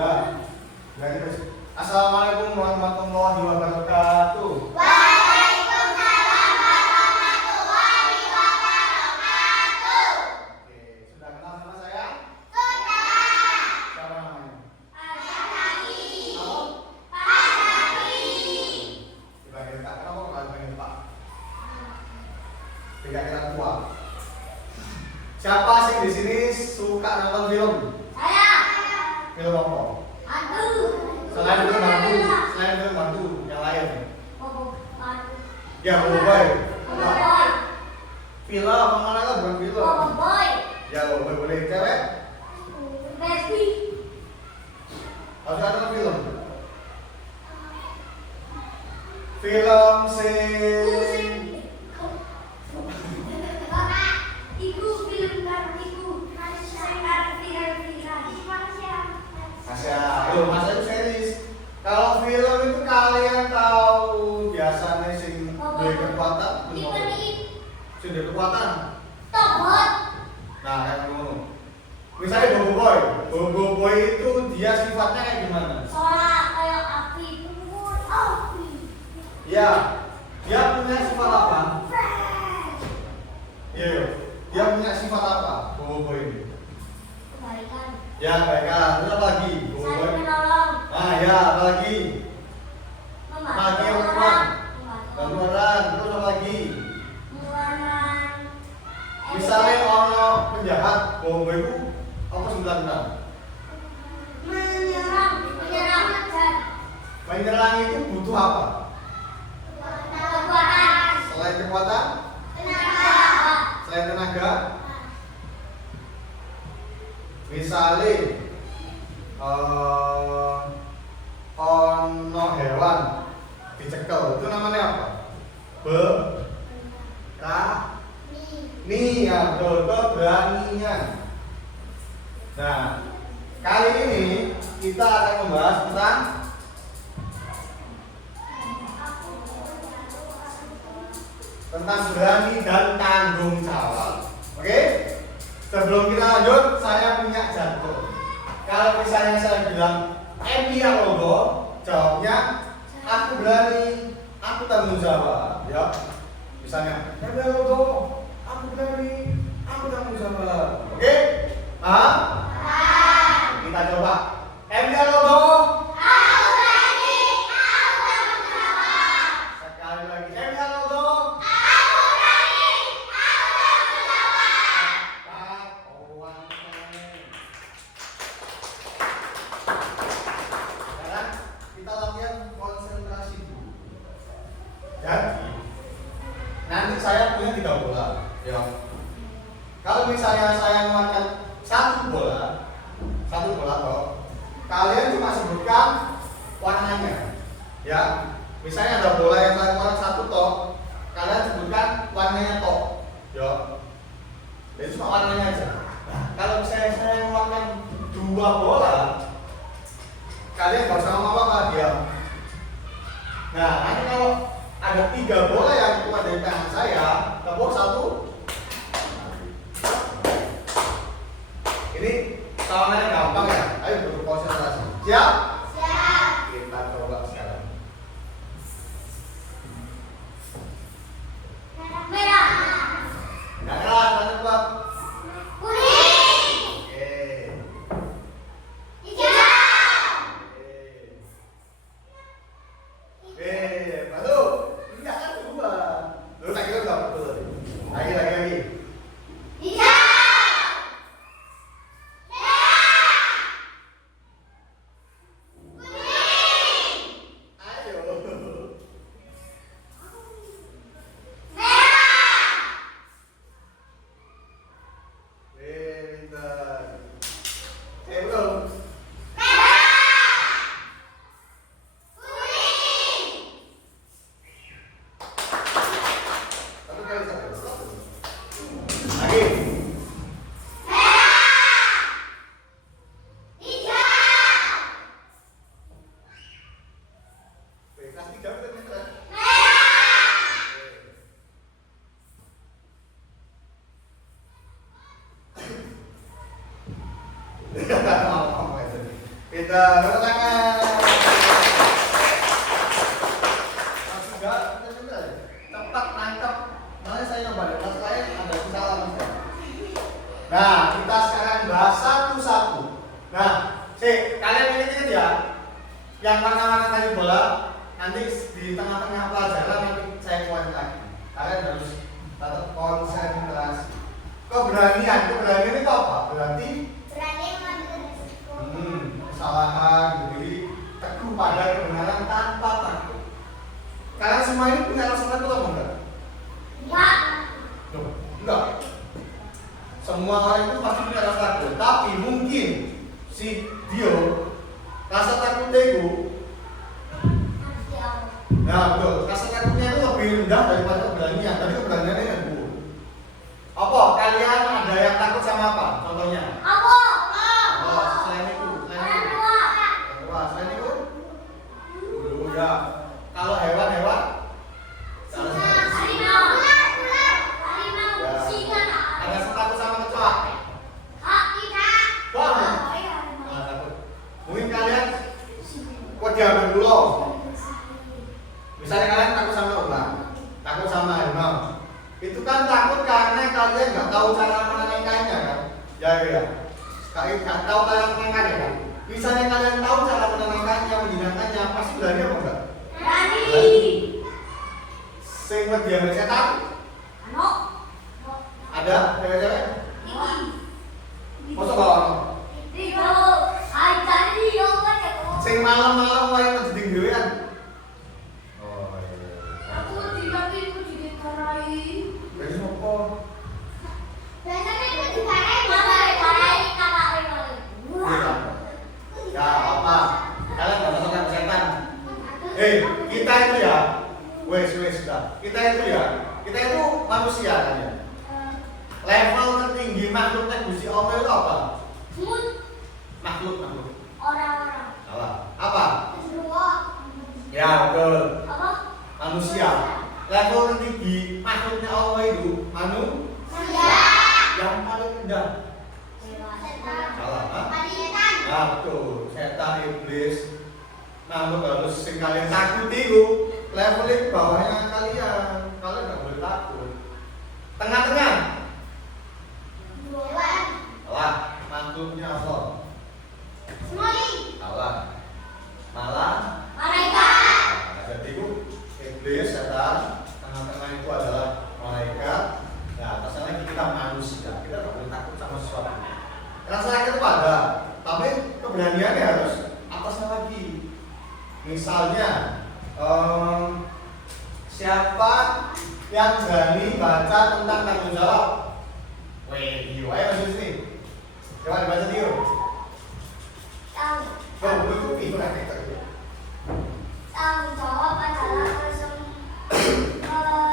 Udah. Ganti baju. Assalamualaikum warahmatullahi wabarakatuh. Waalaikumsalam warahmatullahi wabarakatuh. Oke, sudah kenal sama saya? Sudah. Siapa namanya? Asyafi. Apa? Asyafi. Dipanggil Kak. Kenapa kok dipanggil Pak? Tidak kira tua. Siapa sih di sini suka nonton film? Saya. Film apa? Aduh. Selain film hantu, yang lain. Bobo. Ya, Boboiboy. Boboiboy. Film mana kan bukan film? Boboiboy. Ya, Boboiboy boleh cewek. Baby. Harus ada film. Film sing Bapak, ibu film kartiku. Masya, masa itu series. Kalau film itu kalian tahu biasanya sing duwe kekuatan, sudah kekuatan. Tobot. Nah, kayak ngono. Misalnya Boboiboy itu dia sifatnya kayak gimana? Soalnya kayak api, pukul api. Ya, dia punya sifat apa? Iya, dia punya sifat apa? Boboiboy ini. Kebaikan. Ya, baiklah. Terus apa lagi? Saling Boboiboy. menolong. Ah, ya, apa lagi? Bagi orang. Bantu orang. Terus apa lagi? Mengeluarkan. Misalnya orang penjahat, Boboiboy itu apa sebenarnya? Menyerang dan Menyerang itu butuh apa? kekuatan. Selain kekuatan, Tenaga. selain tenaga. Misalnya ono hewan dicekel, itu namanya apa? Berani, ya betul, beraninya. Nah, kali ini kita akan membahas tentang berani dan tanggung jawab. Oke? Sebelum kita lanjut, saya punya jantung. Kalau misalnya saya bilang Emilia Logo, jawabnya aku berani, aku tanggung jawab. Ya, misalnya Emilia Logo, aku berani, aku tanggung jawab. Oke? Paham? Kita coba. Emilia Logo. Aku berani. Aku tanggung jawab. Sekali lagi. Emilia Logo. Aku berani. Aku tanggung jawab. Sekarang kita latihan konsentrasi dulu. Jadi nanti saya punya 3 bola, ya. Kalau misalnya saya memakan satu bola toh, kalian cuma sebutkan warnanya, ya. Misalnya ada bola yang saya keluarkan satu toh, kalian sebutkan warnanya toh, ya. Jadi cuma warnanya aja. Nah, kalau misalnya saya memakan 2 bola, kalian gak usah ngomong apa-apa, diam. Nah, nanti kalau ada 3 bola yang keluar dari tangan saya, tepuk satu. Ini tawanannya gampang ya. Ayo berkonsentrasi. Siap? Siap. Kita coba sekarang. Merah. Nggak keras, mana kuat? Kuning. Oke. Hijau. Oke, baru. Enggak kan 2. Lu tak kira enggak betul tadi. Lagi. Hijau. Merah. Pintar, tepuk tangan. Masih enggak? Pintar. Cepat nangkep. Makanya saya nyoba deh, pas lain ada salah mas. Nah, kita sekarang bahas satu-satu. Nah, kalian ingat ya, yang warna-warna tadi bola, nanti di tengah-tengah pelajaran nanti saya keluarin lagi. Kalian harus tetap konsentrasi. Keberanian itu apa? Berarti Berani mengambil resiko. kesalahan, berdiri teguh pada kebenaran tanpa takut. Kalian semua ini punya rasa takut atau enggak? Enggak. Loh, enggak. Semua orang itu pasti punya rasa takut, tapi mungkin si Dio rasa takutnya itu, Harus diawal. nah betul, rasa takutnya itu lebih rendah daripada keberanian. Tadi keberaniannya kan bu. Apa? Kalian ada yang takut sama apa? Contohnya? Apa? Oh, selain itu, Orang tua. Wah, selain itu? Dulu ya. Kalau hewan-hewan? Harimau. Ular. Harimau. Ya. Singa. Ada yang takut sama kecoa? Kita. Wah, nah, takut. Mungkin kalian diambil dulu. Misalnya kalian takut sama ular, takut sama harimau. Itu kan takut karena kalian nggak tahu cara menenangkannya kan? Ya. Kalian nggak tahu cara menenangkannya kan? Misalnya kalian tahu cara menenangkannya, menjinakkannya, pasti berani apa enggak? Berani. Sing wedi ambek setan? Ano? Ada cewek-cewek? Iki. Masa gak ono? Rio. Hai tadi yo kan ya. Sing malam-malam wae ngejeding dhewean. Oh iya. Aku tidak ikut dikarai. Wis opo? Biasanya itu dikarai mama dikarai kakak Iya. Ya apa? Kalian enggak takut setan. Kita itu ya. Wes sudah. Kita itu manusia kan ya. Level tertinggi makhluknya Gusti Allah itu apa? Semut. Makhluk. Orang-orang. Salah. Apa? Semua. Ya betul. Apa? Manusia. Level tertinggi makhluknya Allah itu Manusia. yang paling rendah. Setan. Salah. Hah? Setan. Nah betul. Setan, iblis. Makhluk harus sing kalian takut itu levelnya bawahnya kalian. Kalian nggak boleh takut. Tengah-tengah. Hewan. Salah. Makhluknya Allah. Semoli. Salah. Malah. Malaikat. Nah, jadi itu iblis, setan. Tengah-tengah itu adalah malaikat. Nah, atasnya lagi kita manusia. Kita nggak boleh takut sama sesuatu. Rasa sakit itu ada, tapi keberaniannya harus atasnya lagi. Misalnya, siapa yang berani baca tentang tanggung jawab? Wih, Dio, ayo masuk sini. Coba dibaca Dio. Tahu. Oh, itu nanti. Tanggung jawab adalah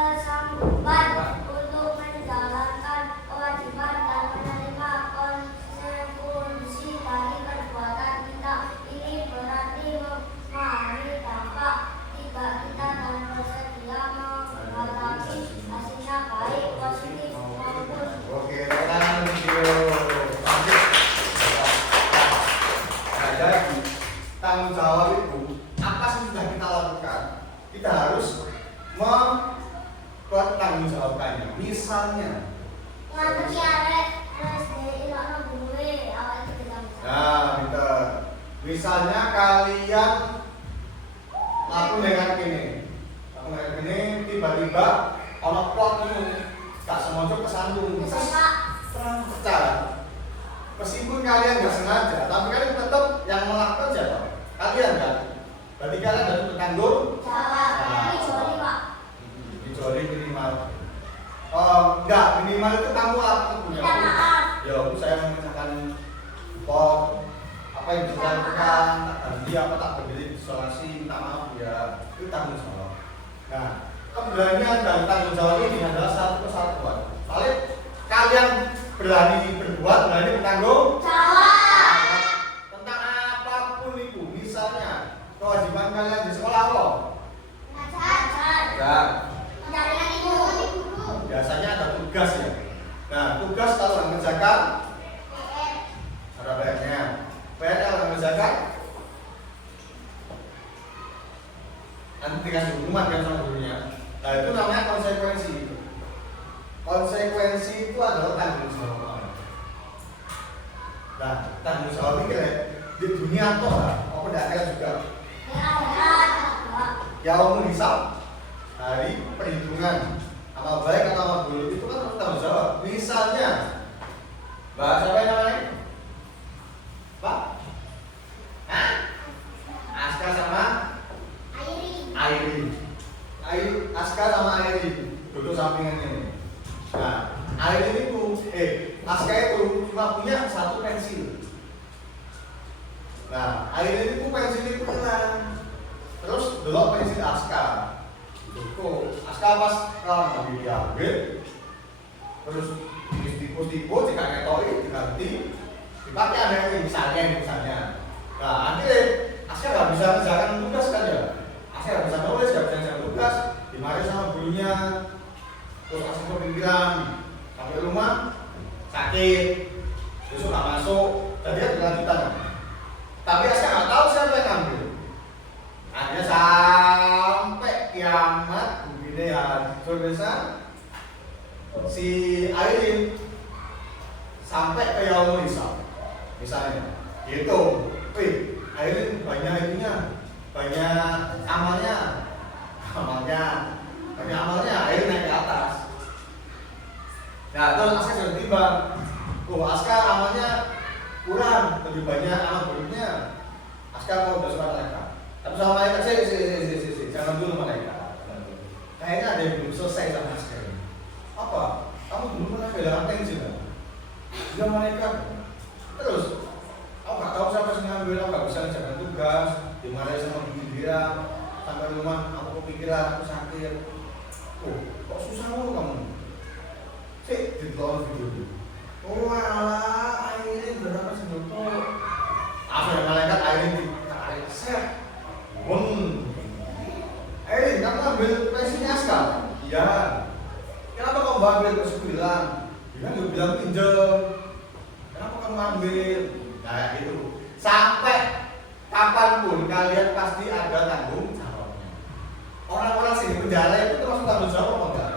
kesanggupan untuk menjalankan kewajiban dan menerima konsekuensi dari perbuatan kita. Ini berarti memahami dampak tidak kita dan bersedia menghadapi hasilnya baik positif maupun Oke, tangan Dio. Nah, jadi tanggung jawab itu apa sih sudah kita lakukan? Kita harus mempertanggungjawabkannya. Misalnya, ngerti arek SDI lono gue awal itu tidak bisa. nah, pinter. Misalnya kalian laku dengan gini, tiba-tiba ono plot ini gak sengaja kesandung, Misalnya terang pecah. Meskipun kalian nggak sengaja, tapi kalian tetap yang melakukan siapa? Kalian kan? Berarti kalian harus bertanggung jawab. Ini joli pak. Dicuri minimal. Enggak, minimal itu kamu lakukan punya. Minta maaf. Ya, saya mengerjakan pot apa yang bisa lakukan, tak ganti apa tak berdiri isolasi, minta maaf ya, itu tanggung jawab. Nah, keberanian dan tanggung jawab ini adalah satu kesatuan. Soalnya kalian berani berbuat, berani bertanggung Jawab. tentang apapun itu. Misalnya kewajiban kalian di sekolah apa? Ngajar. Ya, Penjaringan ibu. biasanya ada tugas ya. Nah, tugas kalau mengerjakan ada PR-nya. PR kalau mengerjakan dikasih hukuman kan sama gurunya. Nah itu namanya konsekuensi. Konsekuensi itu adalah tanggung jawab. Nah tanggung jawab ini kira di dunia toh lah, apa daerah juga. Yaumul hisab, hari perhitungan amal baik atau amal buruk itu kan harus tanggung jawab. Misalnya, Mbak siapa yang namanya? Pak? Hah? Aska sama? Airin. Aska sama Airin duduk sampingan ini. Nah, Airin itu, Aska itu cuma punya satu pensil. Nah, Airin itu pensil itu hilang. Terus delok pensil Aska. Kok Aska pas kalau diambil, terus tipu-tipu, jika ketoi diganti, dipakai ada ini misalnya. Nah, akhirnya Aska nggak bisa mengerjakan tugas kan ya. Aska nggak bisa nulis, nggak bisa mengerjakan tugas, dimarahin sama gurunya. Terus Aska kepikiran, sampai rumah sakit, besok nggak masuk, jadi dia berlanjutan. Tapi Aska nggak tahu siapa yang ngambil. Akhirnya sampai kiamat, begini ya, tulisan si Airin sampai ke yaumul hisab. Misalnya, gitu. Airin banyak ininya, banyak amalnya, Airin naik ke atas. Nah, terus Aska sudah timbang. Aska amalnya kurang, lebih banyak amal buruknya. Aska mau dosa mereka. Tapi sama mereka, jangan dulu mereka. Kayaknya ada yang belum selesai sama Aska. Apa? Kamu dulu pernah bilang apa yang jelas? Bilang mereka. Terus, aku nggak tahu siapa yang ngambil, aku nggak bisa ngerjakan tugas, dimarahin sama guru dia, sampai rumah aku kepikiran, aku sakit. Kok susah mulu kamu? Ditonton video itu. Alah, Airin berapa sih dokter? Apa yang malaikat Airin ditarik set? Airin, kamu ambil pensilnya Aska? Iya. Kenapa kamu ambil? Terus bilang, dia nggak bilang pinjam. Kenapa kamu ambil? Nah itu sampai kapanpun kalian pasti ada tanggung jawabnya. Orang-orang sini penjara itu termasuk tanggung jawab apa enggak?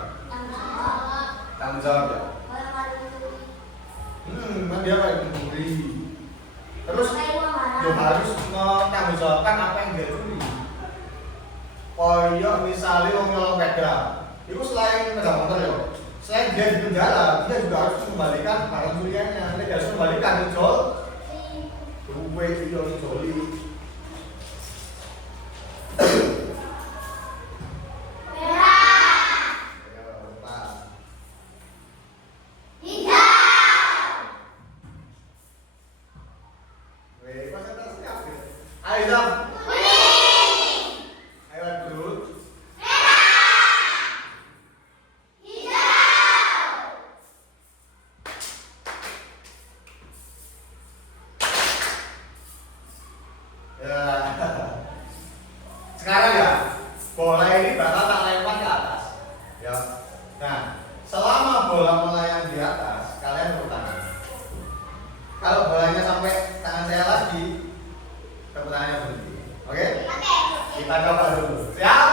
Tanggung jawab ya. Kan dia kayak mencuri. Terus dia harus tanggung jawabkan apa yang dia curi. Koyok misalnya mau nyolong sepeda, itu selain sepeda motor ya. Selain dia di penjara, dia juga harus mengembalikan barang curiannya. Dia harus mengembalikan jual. Duit itu harus joli. Sekarang ya, bola ini bakal tak lempar ke atas. Ya. Nah, selama bola melayang di atas, kalian bertahan. Kalau bolanya sampai tangan saya lagi, tepuk tangannya berhenti. Oke? Kita coba dulu. Siap?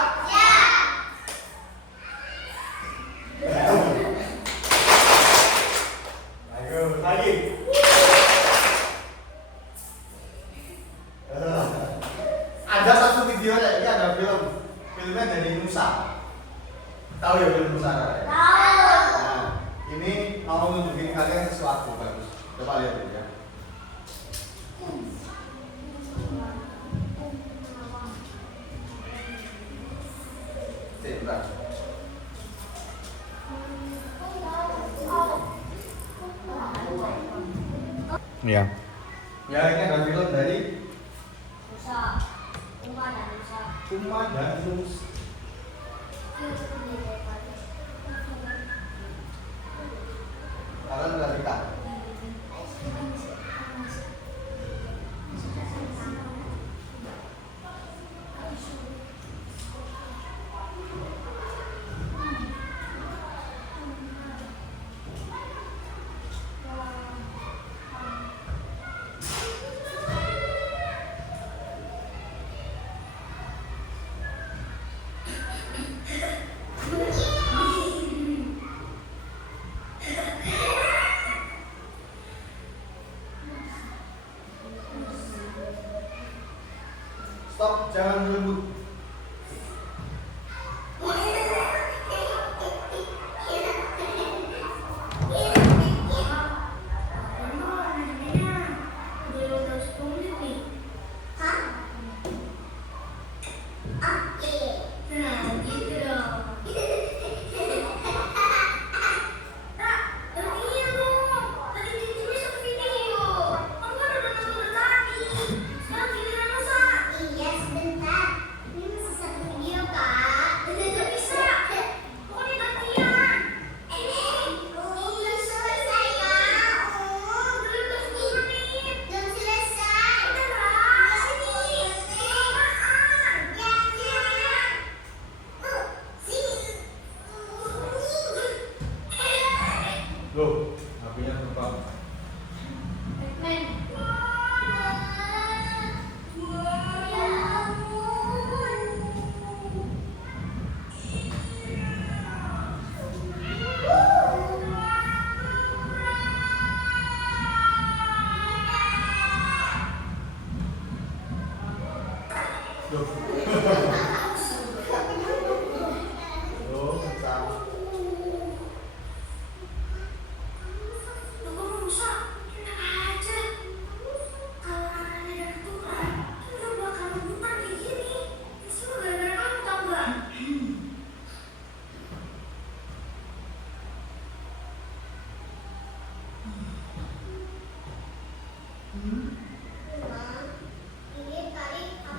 Ayo, lagi. Ada satu video ini ada filmnya dari Nusa. Tahu ya film Nusa? Tahu. Nah, ini mau nunjukin kalian sesuatu bagus. Coba lihat ya. Bentar. Ya. Ya ini ada film dari Uma dan Nus. Kalian udah lihat? Stop, jangan berebut. Iya, sebentar. Ini masih satu video, Kak. Nggak bisa. Pokoknya gantian. Belum selesai, Kak. Belum 10 menit. Belum selesai. Udah lah, sini. Apaan? Ya, sini. Loh, HP-nya terbang. Batman. Ya ampun. Loh. Loh, pecah. Emang ditarik kan?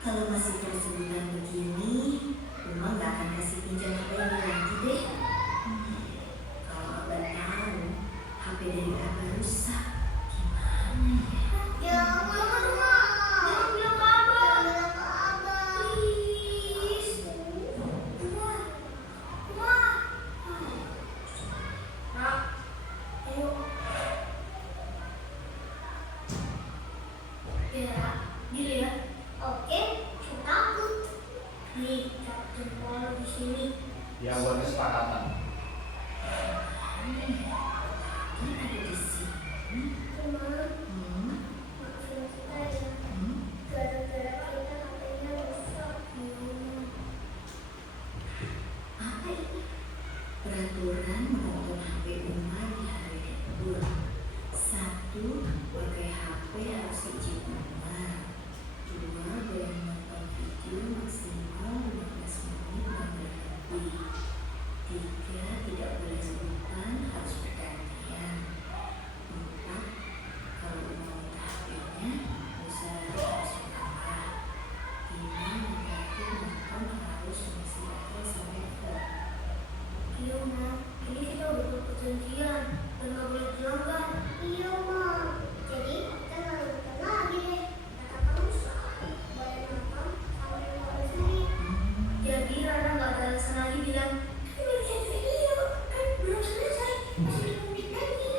Kalau masih terus sebulan begini, Uma nggak akan kasih pinjam HP ini lagi deh. Kalau Abah tahu HP dari Abah rusak, gimana ya? Ya ampun, jangan bilang ke Abah. Jangan bilang ke Abah. Please. Nak, ayo. Ya, dilihat. Oke, aku takut. Nih, cap jempol di sini. Yang buat kesepakatan. Ini ada di sini. Cuma, Hmm. maafin kita ya. Hmm. Gara-gara kita HP-nya rusak. Apa ini? Peraturan menonton HP Uma di hari libur. 1. Pakai HP harus izin Uma. 2. Boleh menonton video maksimal 15 menit dan berhenti. 3. Tidak boleh rebutan, harus bergantian. 4. Kalau Uma minta HP-nya, usaha harus mengalah. 5. Negatif nonton harus mengisi baterai sampai full. Iya, Ma. Ini kita udah buat perjanjian dan nggak boleh dilanggar. Iya, Ma. Jadi kita nggak nonton lagi deh. Kata kamu boleh nonton sampai 15 menit. Jadi Rara nggak ada alasan lagi bilang, "Ini baru jadi video, kan belum selesai, masih 5 menit lagi."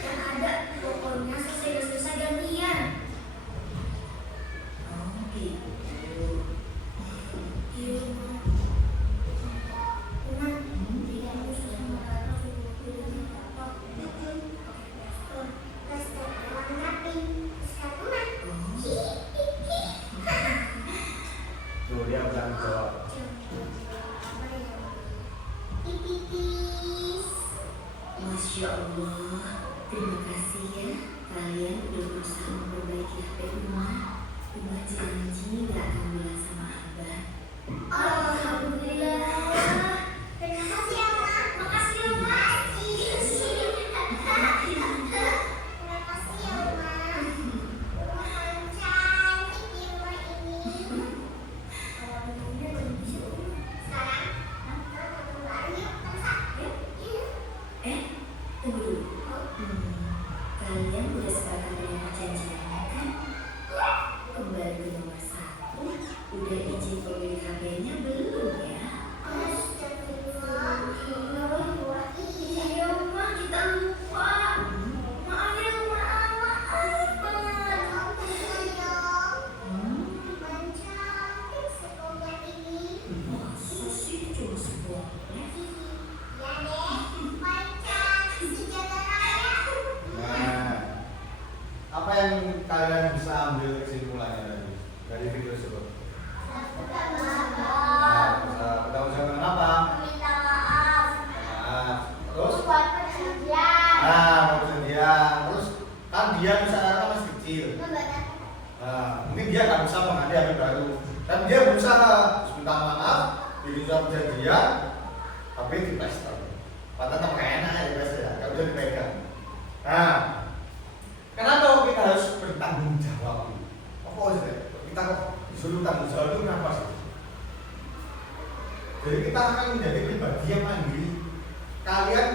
Dan ada, pokoknya selesai dan selesai gantian. Oh gitu. Iya, Ma. Uma, jadi aku susah sama Rara suruh pilih apa. Plaster warna pink. Sekarang Uma. Tuh, dia bilang jawab. Masya Allah, terima kasih ya. Kalian udah berusaha memperbaiki HP Uma. Uma janji gak akan bilang sama Abah. Alhamdulillah. Terima kasih ya, Ma. Makasih ya, Ma. Terima kasih ya, Ma. Rumah paling cantik di rumah ini. Kalau minumnya belum bisa, sekarang kita ketemu bareng yuk, Tansa. Yuk. Tunggu dulu. Kalian udah sepakat dengan perjanjiannya kan? Kembali ke nomor 1. Udah izin pemilik HP-nya belum ya? Astaga. Nah, mau perjanjian. Terus kan dia misalnya kan masih kecil. Nah, mungkin dia nggak bisa menghadapi HP baru. Tapi dia berusaha, terus minta maaf, bikin surat perjanjian, tapi di plaster. Padahal tak enak ya plaster ya, nggak bisa dipegang. Nah, kenapa kita harus bertanggung jawab? Apa sih? Kita kok disuruh tanggung jawab itu kenapa sih? Jadi kita akan menjadi pribadi yang mandiri. Kalian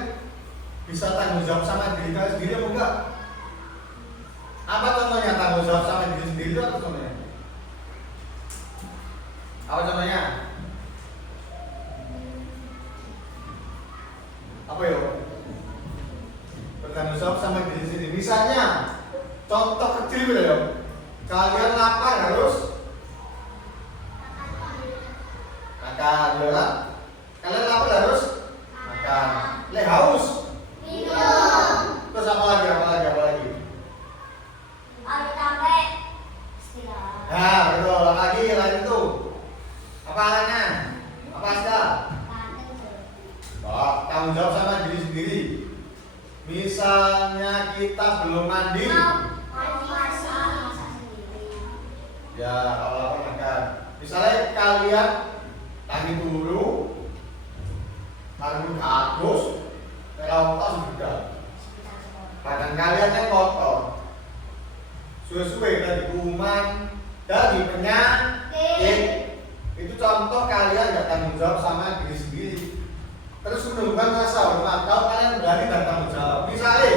bisa tanggung jawab sama diri kalian sendiri atau enggak? Apa contohnya tanggung jawab sama diri sendiri itu apa contohnya? Apa contohnya? Apa ya? Bertanggung jawab sama diri sendiri. Misalnya, contoh kecil ya. Kalian lapar harus makan, ya kan? Kalian lapar harus makan. Haus minum. Terus apa lagi? Nah, betul. Lagi lain itu. Apa lainnya? Apa sudah? Tanggung jawab sama diri sendiri. Misalnya kita belum mandi. Ya, kalau lapar makan. Misalnya kalian tadi dulu, harus bagus, kalau sudah. Badan kalian yang kotor, suwe-suwe dari kuman, dari penyakit. Itu contoh kalian nggak tanggung jawab sama diri sendiri. Terus menunjukkan rasa hormat kalau kalian berani dan tanggung jawab. Misalnya,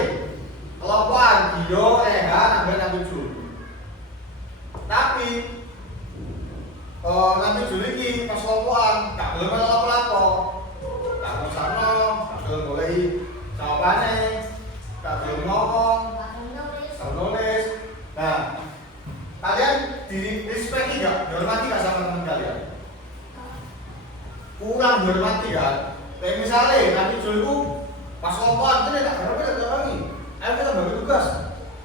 kelompokan, Gio, Rehan, ambil Jul. Tapi nanti Jul ini pas kelompokan, nggak boleh melapor-lapor. Nggak mau sana, nggak boleh boleh jawabannya, nggak boleh ngomong, nggak nulis. Nah, kalian di respect nggak? Dihormati nggak sama teman kalian? Kurang dihormati kan? Kayak misalnya nanti Jolku pas lompat itu tak berapa tidak lagi. Ayo kita bagi tugas.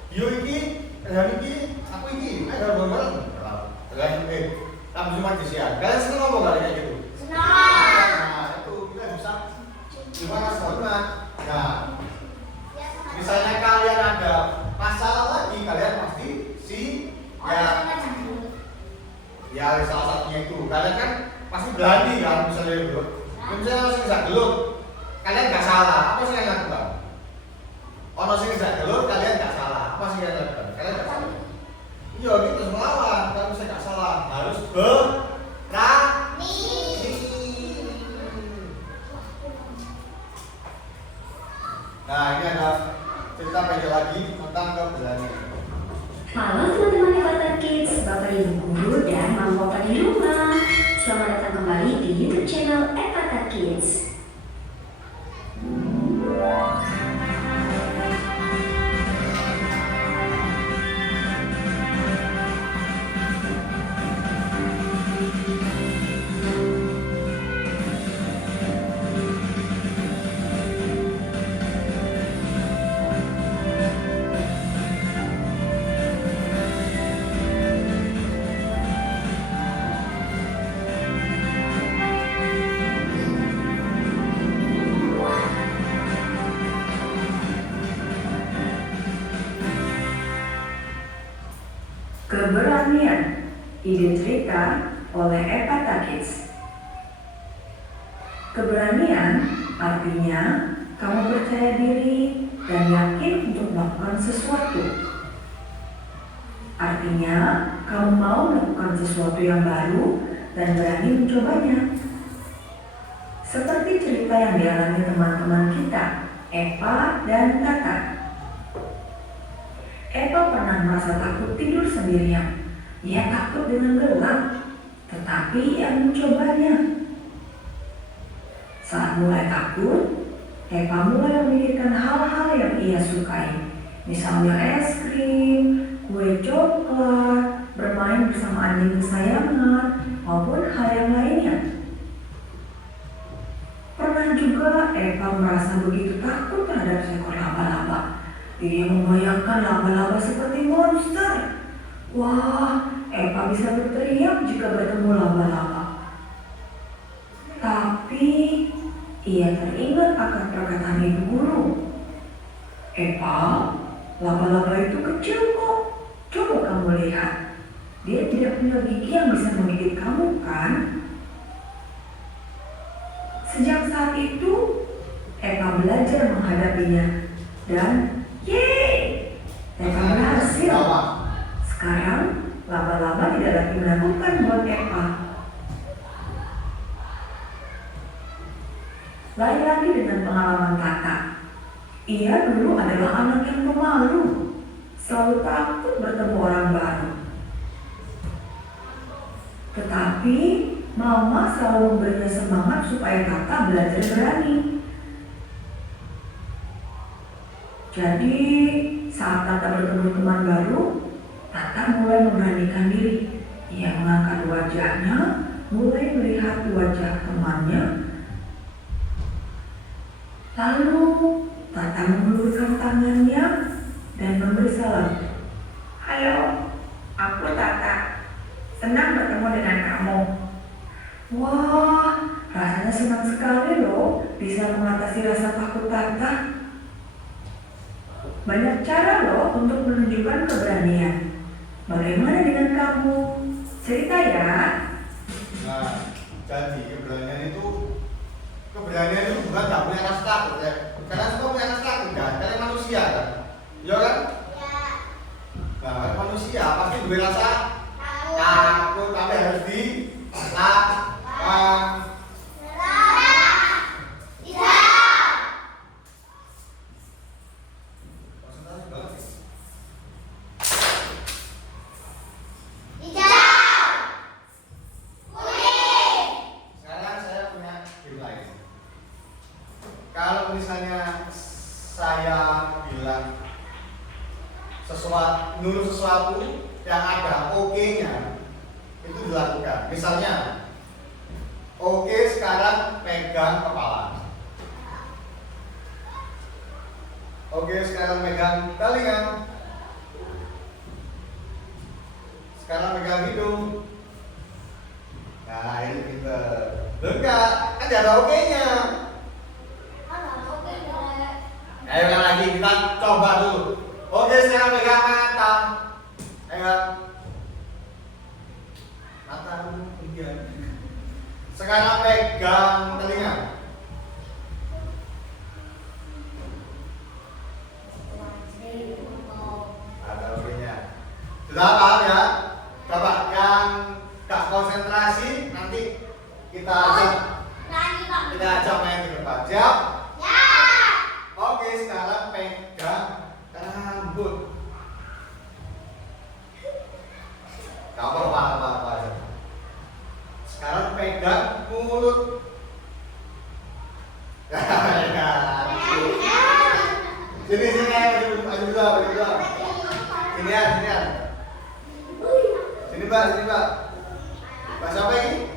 Yo ini, ini, aku ini, ayo bareng-bareng. Dengan tapi cuma disiar. Kalian seneng ngomong kali kayak gitu? Senang. Nah, itu kita bisa gimana sebenarnya? Nah, misalnya kalian ada masalah lagi, kalian pasti ya salah satunya itu. Kalian kan pasti berani kan misalnya bro. Misalnya masih bisa gelut, kalian nggak salah. Apa sih yang lakukan? Ono sih bisa gelut, kalian nggak salah. Apa sih yang lakukan? Kalian nggak salah. Iya, gitu melawan. Kalau saya nggak salah, harus berani. Nah, ini ada cerita pendek lagi tentang keberanian. Halo teman-teman Avatar Kids, Bapak Ibu Guru dan Mama Papa di rumah. Selamat datang kembali di YouTube channel Avatar Kids. Keberanian, ide cerita oleh Avatar Kids. Keberanian artinya kamu percaya diri dan yakin untuk melakukan sesuatu. Artinya kamu mau melakukan sesuatu yang baru dan berani mencobanya. Seperti cerita yang dialami teman-teman kita, Eva dan Tata. Eva pernah merasa takut tidur sendirian. Ia takut dengan gelap, tetapi ia mencobanya. Saat mulai takut, Eva mulai memikirkan hal-hal yang ia sukai, misalnya es krim, kue coklat, bermain bersama anjing kesayangan, maupun hal yang lainnya. Pernah juga Eva merasa begitu takut terhadap seekor laba-laba. Dia membayangkan laba-laba seperti monster. Wah, Eva bisa berteriak jika bertemu laba-laba. Tapi ia teringat akan perkataan ibu guru. Eva, laba-laba itu kecil kok. Coba kamu lihat. Dia tidak punya gigi yang bisa menggigit kamu, kan? Sejak saat itu, Eva belajar menghadapinya. Dan, yeay! Eva berhasil. Sekarang, laba-laba tidak lagi menakutkan buat Eva. Lain lagi dengan pengalaman Tata. Ia dulu adalah anak yang pemalu, selalu takut bertemu orang baru. Tetapi Mama selalu memberinya semangat supaya Tata belajar berani. Jadi saat Tata bertemu teman baru, Tata mulai memberanikan diri. Ia mengangkat wajahnya, mulai melihat wajah temannya. Lalu Tata mengulurkan tangannya dan memberi salam. Halo, aku Tata. Senang bertemu dengan kamu. Wah, rasanya senang sekali loh bisa mengatasi rasa takut Tata. Banyak cara loh untuk menunjukkan keberanian. Bagaimana dengan kamu? Cerita ya. Nah, jadi keberanian itu bukan gak punya rasa takut ya. Karena semua punya rasa takut kan, karena manusia kan. Iya kan? Ya. Nah, manusia pasti punya rasa takut, tapi harus dilawan. Konsentrasi banget sih. Sekarang saya punya game lain. Kalau misalnya saya bilang nulis sesuatu yang ada oke-nya, itu dilakukan. Misalnya, oke sekarang pegang kepala. Oke sekarang pegang telinga. Sekarang pegang hidung. Nah ini pinter. Enggak, kan tidak ada oke-nya. Ayo ulang lagi, kita coba dulu. Oke sekarang pegang mata. Ayo. Mata pegang. Sekarang pegang telinga. Ada oke-nya. Sudah paham ya? Coba yang gak konsentrasi nanti kita ajak main ke depan. Siap? Oke, sekarang pegang rambut. Kamu apa-apa aja. Sekarang pegang mulut. Sini maju dulu. Sinian. Sini Mbak. Mbak siapa ini?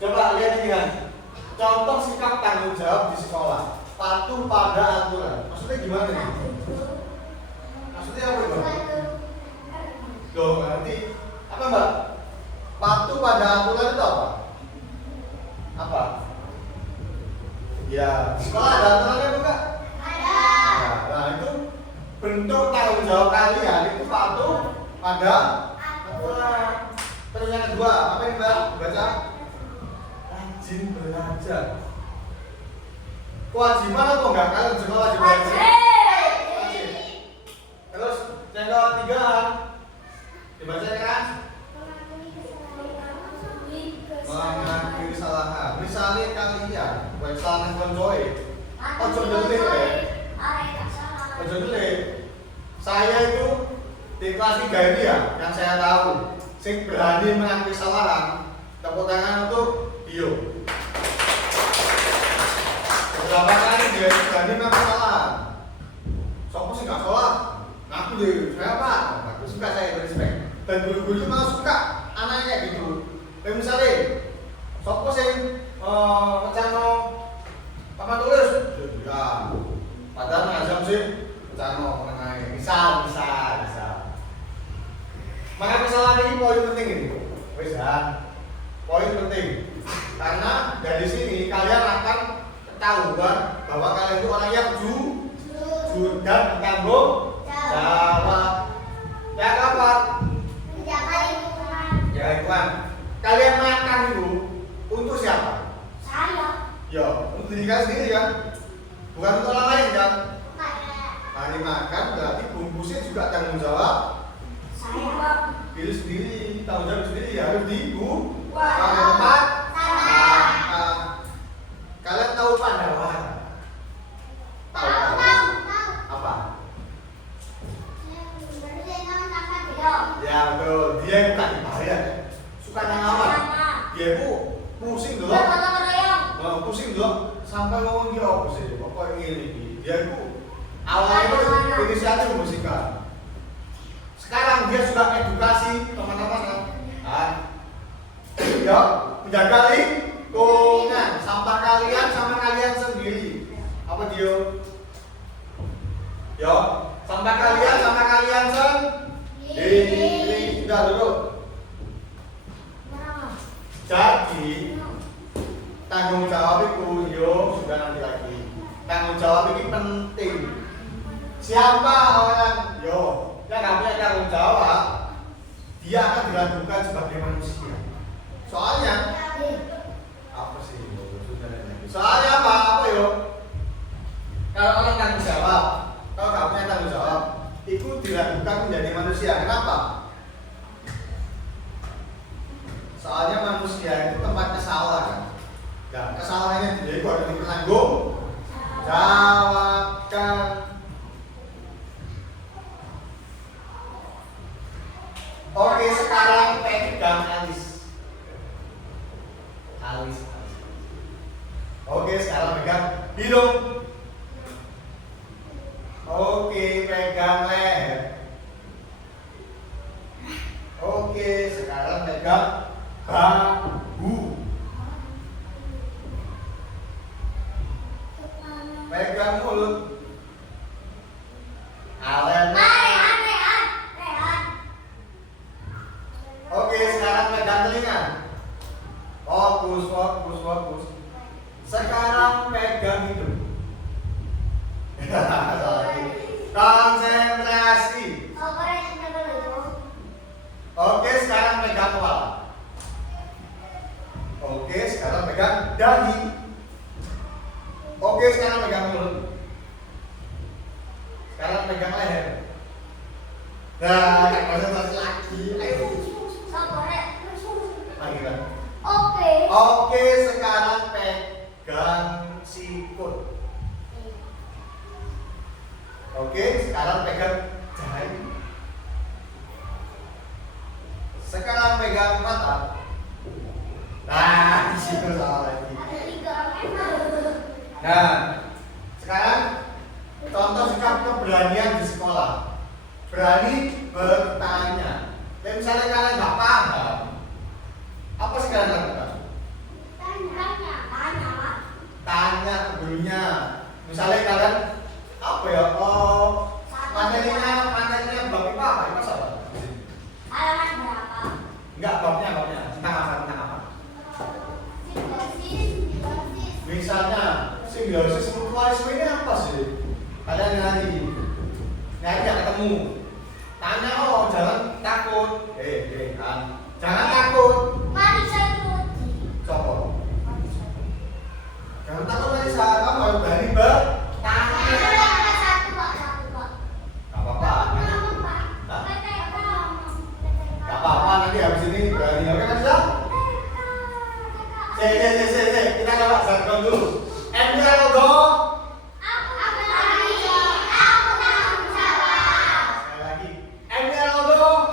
Coba lihat ini kan. Contoh sikap tanggung jawab di sekolah. Patuh pada aturan. Maksudnya gimana nih? Maksudnya apa itu? Loh, nanti apa Mbak? Patuh pada aturan itu apa? Apa? Ya, di sekolah ada aturannya bukan? Ada. Nah, itu bentuk tanggung jawab kalian itu patuh pada aturan. Terus yang kedua, apa ini Mbak? Baca. Rajin belajar. Kewajiban atau enggak kalian sekolah wajib belajar? Wajib. Terus yang ketiga, dibaca kan? Mengakui kesalahan. Misalnya kalian buat kesalahan koncoe, ojo delik ya. Ojo delik. Saya itu di kelas 3 ini ya, yang saya tahu, sing berani mengakui kesalahan, tepuk tangan untuk Dio. Beberapa kali dia berani mengakui kesalahan. Sopo sih nggak sholat? Ngaku deh, saya apa? Aku suka, saya berespek. Dan guru-guru malah suka anaknya gitu. Kayak misalnya, sopo sih pecano papan tulis? Ya, padahal ngajam sih pecano mengenai. Bisa. Maka kesalahan ini poin penting ini. Wis ya. Poin penting. hitungan. Kalian makan itu untuk siapa? Saya. Ya, untuk diri kalian sendiri kan? Bukan untuk orang lain kan? Kayak Hari makan berarti bungkusnya juga tanggung jawab saya. diri sendiri, tanggung jawab sendiri ya harus diibu. Wah. Pada tempat. Sana. Kalian tahu Pandawa? Tahu. Apa? Baru saya nggak makan dia. Ya betul, dia yang bukan dibayar. Suka nyaman. Dia itu pusing dulu. Pusing dulu sampai ngomong dia apa sih? Apa ini? Dia itu awalnya itu inisiatif musika. Sekarang dia sudah edukasi teman-teman kan? Ya, menjaga lingkungan, sampah kalian sama kalian sendiri. Apa dia? Ya, sampah kalian sama kalian sendiri. Sudah dulu. Jadi tanggung jawab itu yo sudah nanti lagi. Tanggung jawab ini penting. Siapa orang yo yang nggak punya tanggung jawab, dia akan diragukan sebagai manusia. Soalnya apa sih? Soalnya apa yo? Kalau orang tanggung jawab, kalau nggak punya tanggung jawab, itu diragukan menjadi manusia. Kenapa? Soalnya manusia itu tempatnya salah kan. Dan kesalahannya dia itu harus ditanggung jawabkan. Oke, sekarang pegang alis. Oke, sekarang pegang hidung. Oke, pegang leher. Oke, sekarang pegang bahu. Pegang mulut. Oke, sekarang pegang telinga. Fokus. Sekarang pegang hidung. Konsentrasi. Oke, sekarang pegang kepala. Oke, sekarang pegang dahi. Oke, sekarang pegang mulut. Sekarang pegang leher. Nah, konsentrasi lagi. Ayo. Lagi kan? Oke, sekarang pegang sikut. Oke, sekarang pegang jari. Sekarang pegang mata. Nah, di situ salah lagi. Nah, sekarang contoh sikap keberanian di sekolah. Berani bertanya. Dan misalnya kalian nggak paham, apa sih kalian lakukan? Tanya ke gurunya. Misalnya kalian apa ya? Materinya bab IPA apa? IPA apa? Halaman berapa? Enggak, babnya. Tentang apa? Misalnya, simbiosis mutualisme ini apa sih? Kalian nyari nggak ketemu. Tanya, jangan takut. Kan. Jangan takut. Coba. Jangan takut Marisa, kamu harus berani bertanya. Gak apa-apa. Gak apa-apa, nanti habis ini berani. Oke Marisa? Kita coba jargon dulu. MDL go. Sekali lagi. MDL go.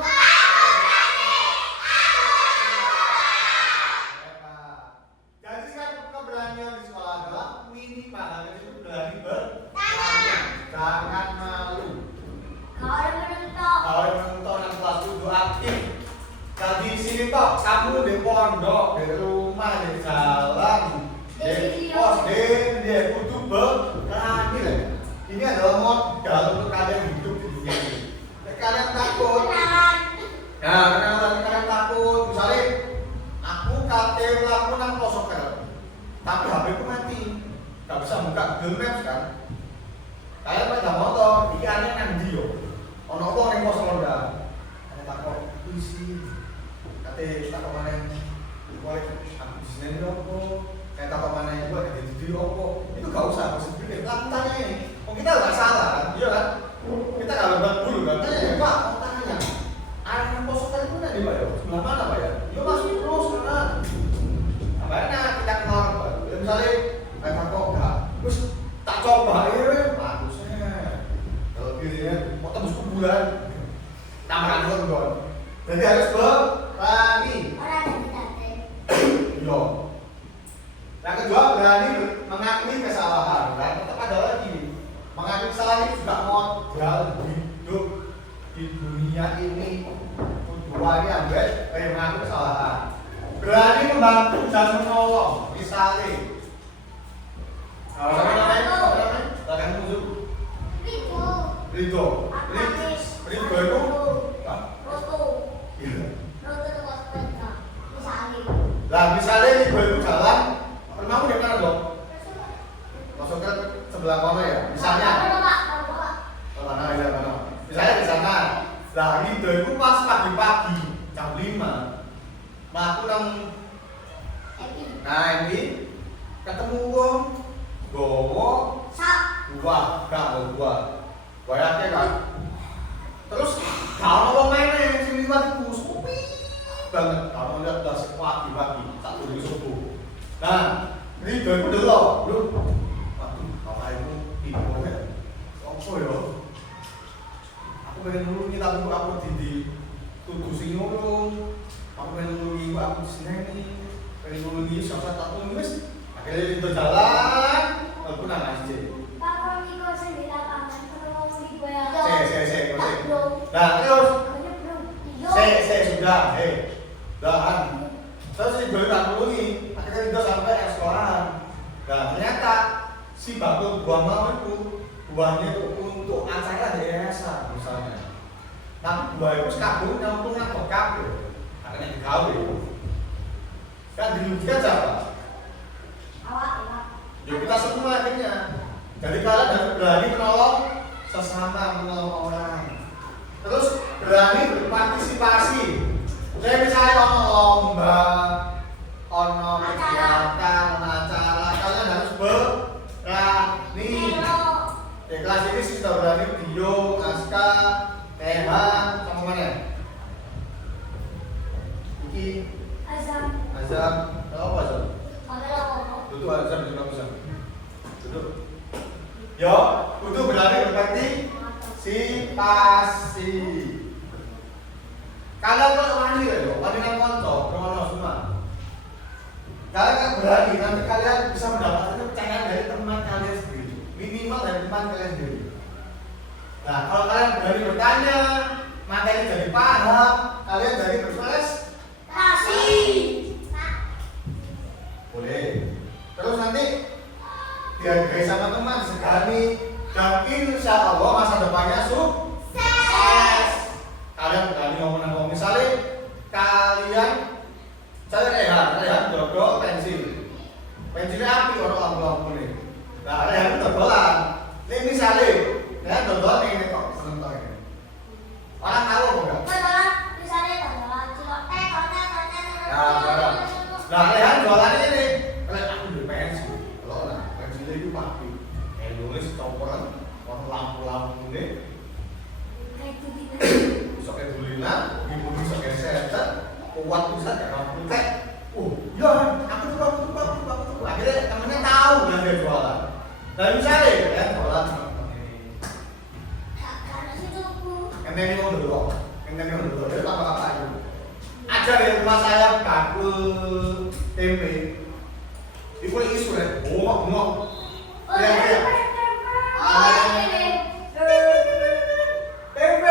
Jadi sekarang keberanian di sekolah adalah minimal kalian itu berani bertanya. Jangan malu. Kalau menonton yang kelas 7 aktif. Jadi di sini toh, kamu di pondok, di rumah, di jalan, di pos, di kudu berani lah. Ini adalah modal untuk kalian hidup di dunia ini. Kalian takut. Nah, kenapa kalian takut? Misalnya, aku nang kosong kan, tapi HP ku mati, gak bisa buka Google Maps kan. Kalian pada motor, ikannya nang dia, ono apa yang kosong ronda. Kalian takut, isi. Ate tak kemana boleh aku di sini apa kayak tak kemana gue ada di apa itu gak usah aku sendiri langsung tanya ini kita nggak salah kan iya kan kita nggak lebat dulu kan tanya ya Pak mau tanya arah posokan itu nanti Pak ya sebelah mana Pak ya yuk masuk terus sana apanya kita kenal Pak misalnya kayak kok enggak terus tak coba bagusnya kalau pilihnya mau tembus ke bulan tambahan dulu jadi harus berani. Orang yang kita Iya. Yang kedua berani mengakui kesalahan. Dan tetap ada lagi mengakui kesalahan itu juga modal hidup di dunia ini. Tujuannya ambil mengakui kesalahan. Berani membantu dan menolong. Misalnya, apa namanya? Silakan musuh. Ridho. Ridho itu. Lah misalnya ibu jalan, rumahmu di mana dong? Masuk ke sebelah mana ya? Misalnya, mana ya mana? Misalnya di sana. Lah itu pas pagi-pagi jam 5 aku nang, nah ini ketemu wong, gowo, buah, gak buah, bayarnya kan? Terus kalau wong mainnya sing liwat iku sepi banget kalau lihat udah pagi-pagi tak dulu subuh. Nah, ini gue delok, lu. Waduh, kalau aku ibu ya. Apa ya? Aku pengen nulungi tapi aku di tutu sing ngono. Aku pengen nulungi aku di sini. Pengen nulungi siapa tak nulis. Akhirnya itu jalan, aku nang aja. Nah, terus sudah, dan terus si Boy tak nulungi, akhirnya kita sampai sekolahan. Nah, ternyata si bakul buah mau itu buahnya itu untuk acara yayasan misalnya. Nah, buah itu sekabung nyampung ngakok kabel, akhirnya digawe. Kan dirugikan siapa? Ya kita semua akhirnya. Jadi kalian harus berani menolong sesama, menolong orang. Terus berani berpartisipasi. Saya misalnya lomba, kegiatan, acara, kalian harus berani. Ya kelas ini sudah berani Dio, Aska, Tehan, sama mana? Iki, Azam, apa Azam? Duduk Azam di belakang Azam. Duduk. Yo, duduk berani berpartisipasi. Kalian kalau wani loh, wani nang konco, ngono semua. Kalian kan berani, nanti kalian bisa mendapatkan kepercayaan dari teman kalian sendiri, minimal dari teman kalian sendiri. Nah, kalau kalian berani bertanya, materi jadi paham, kalian jadi berprestasi. Boleh. Terus nanti dihargai sama teman, disegani, dan insya Allah masa depannya sukses. Kalian berani ngomong misalnya kalian saya rehat dodol pensilnya api orang lampu nih. Nah rehat dodolan ini misalnya rehat dodolan ini kok seneng tau ini orang tahu enggak? Nah rehat jualan ini kalian aku beli pensil kalau pensilnya itu pakai nulis coporan warna lampu ini bisa kayak Bulina, ibu bisa kayak Senter, kuat bisa kayak lampu teh. Ya, aku tuh. Akhirnya temennya tahu yang dia jualan. Nah misalnya ya jualan ini mau dulu, dia tambah apa aja. Ajar di rumah saya bakul tempe. Ibu isu ya, bongok. Iya. Tempe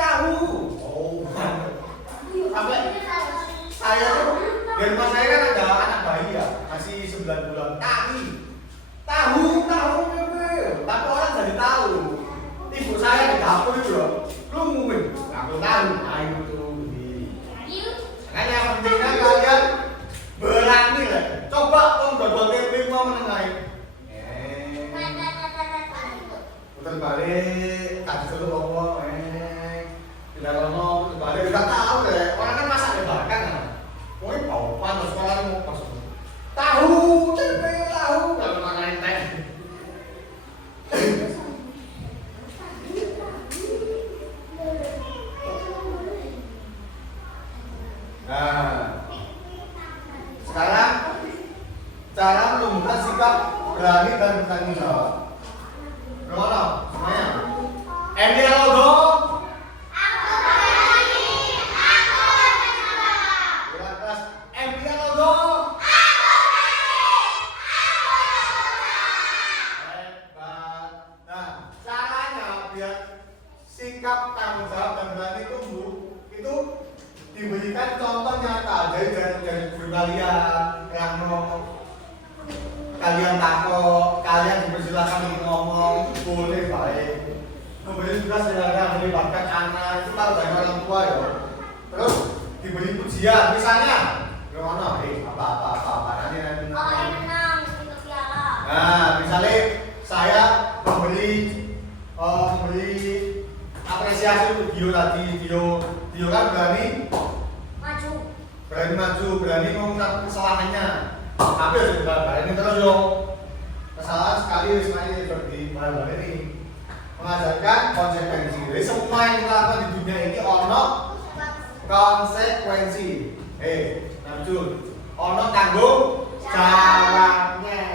tahu. Oh, sampai saya tuh di rumah saya kan ada anak bayi ya, masih 9 bulan. Tahu tempe. Tapi orang jadi tahu. Ibu saya di dapur itu loh, lu ngumumin, aku tahu. Ayo tuh. Makanya pentingnya kalian berani lah. Coba dodol tempe mau menengahin. Putar balik, kasih dulu ngomong, tidak ngomong, putar balik, udah tahu deh. Orang kan masak lebaran kan, cara menunjukkan sikap berani dan bertanggung jawab. Gimana? Semuanya? Emil logo. Kelas Emil logo. Hebat. Nah, caranya biar sikap tanggung jawab dan berani tumbuh itu diberikan contoh nyata. Jadi dari guru kalian yang kalian takut, kalian dipersilakan untuk ngomong, boleh baik. Kemudian juga silakan melibatkan anak, itu kalau dari orang tua ya. Terus diberi pujian, misalnya, gimana? Apa nanti. Oh, menang, ikut piala. Nah, misalnya saya memberi apresiasi untuk Dio tadi. Dio kan berani maju, berani mengungkap kesalahannya. Tapi harus berani terus yo. Kesalahan sekali semuanya seperti pada ini mengajarkan konsekuensi. Jadi semua yang kita lakukan di dunia ini ono konsekuensi. Maju, ono tanggung jawabnya.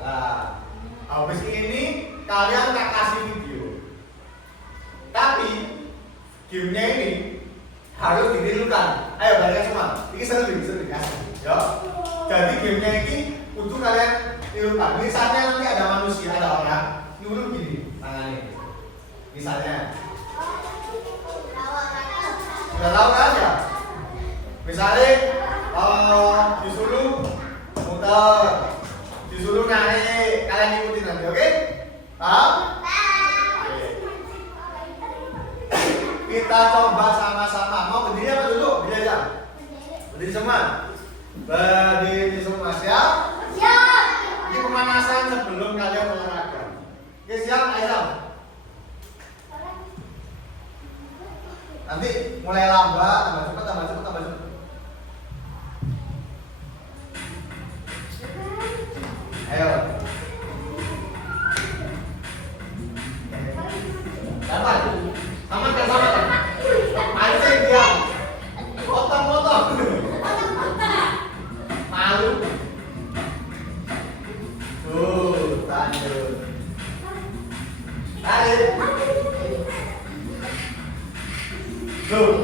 Nah, habis ini kalian tak kasih video. Tapi gamenya ini harus ditirukan. Ayo balik semua. Ini seru ya. Ya. Jadi gamenya ini untuk kalian tirukan. Misalnya nanti ada manusia, ada orang nyuruh gini tangannya. Misalnya. Sudah tahu kan ya? Misalnya disuruh muter, disuruh narik, kalian ikutin nanti, oke? Paham? Kita coba sama-sama. Mau berdiri apa duduk? Berdiri aja. Berdiri semua. Berdiri semua. Siap? Siap. Ini pemanasan sebelum kalian olahraga. Oke, siap? Ayo. Nanti mulai lambat, tambah cepat. Ayo. Dapat. Sama. Pancing dia. Potong. Malu. Tuh, lanjut. Tarik. Tuh.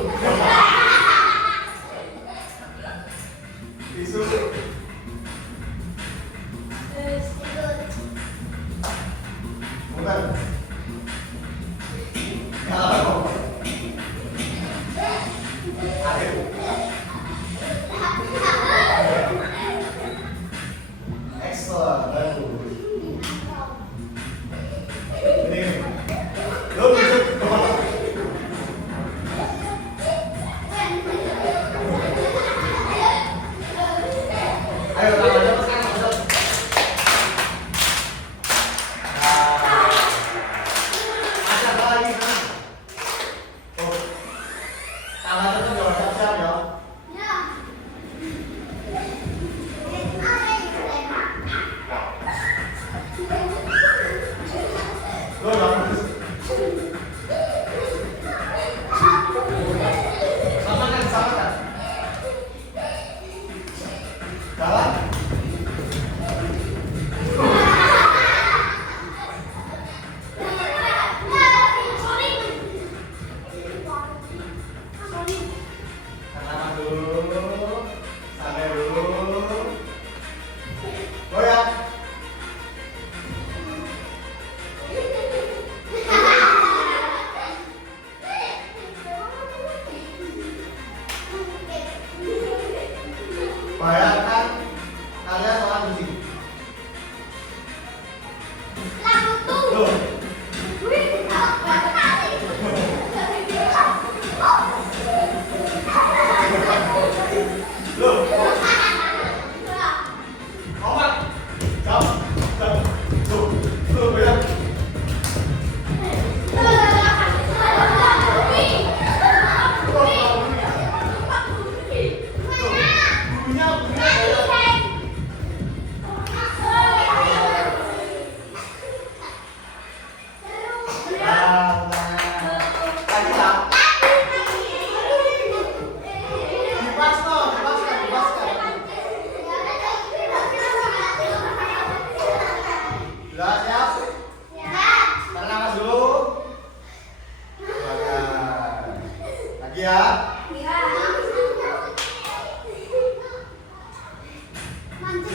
Disuruh. Bukan. Kalau excellent, bagus. Ini, lo duduk. Ayo tangannya sekarang. Ada apa lagi? Tangannya tuh jangan siap-siap ya. Lo bagus. Samakan. Jalan. Tangan dulu. Sampai dulu. Goyang. Bayangkan kalian sholat di sini. Loh. Loh. Omat. Jam. Loh, goyang. Dipaskan.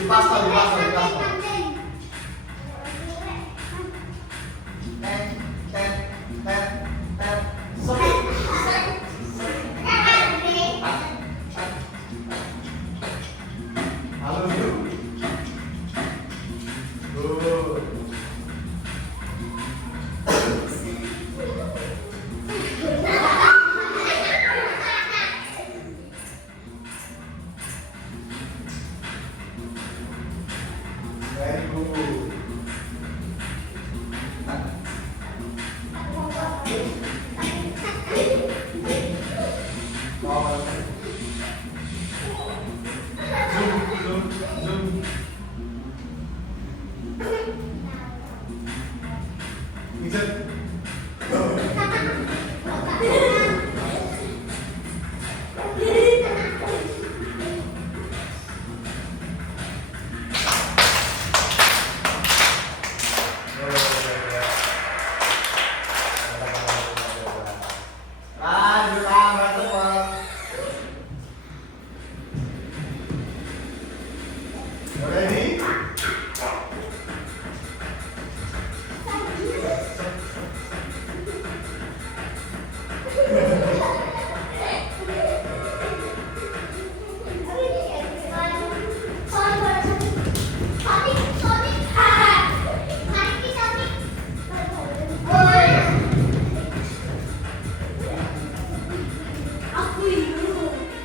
Dipasang. Sepit. Halo, yuk. Good. Very good. Zoom. Exit. Ready?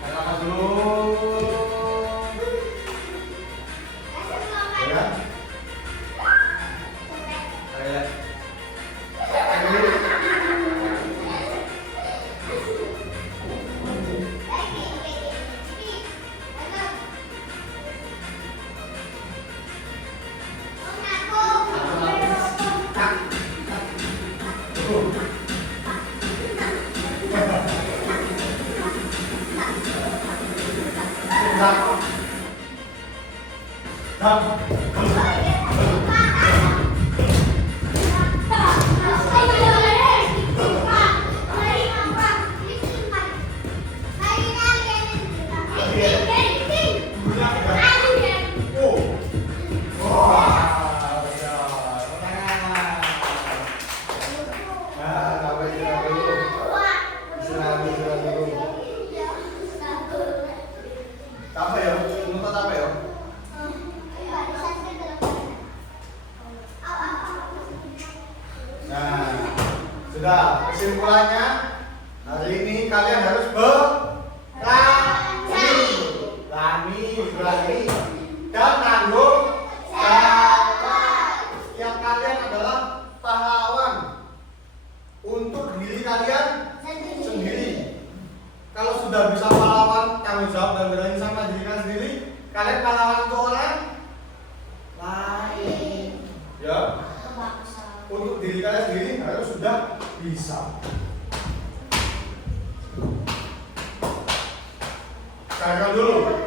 Angkat dulu. Ya. Ayo. Apa ya? Menuntut apa ya? Nah, sudah. Kesimpulannya, hari ini kalian harus berani, dan tanggung jawab. Setiap kalian adalah pahlawan untuk diri kalian sendiri. Kalau sudah bisa pahlawan, tanggung jawab dan berani sama diri kalian sendiri, kalian pahlawan untuk orang lain. Ya. Untuk diri kalian sendiri harus sudah bisa. Carikan dulu.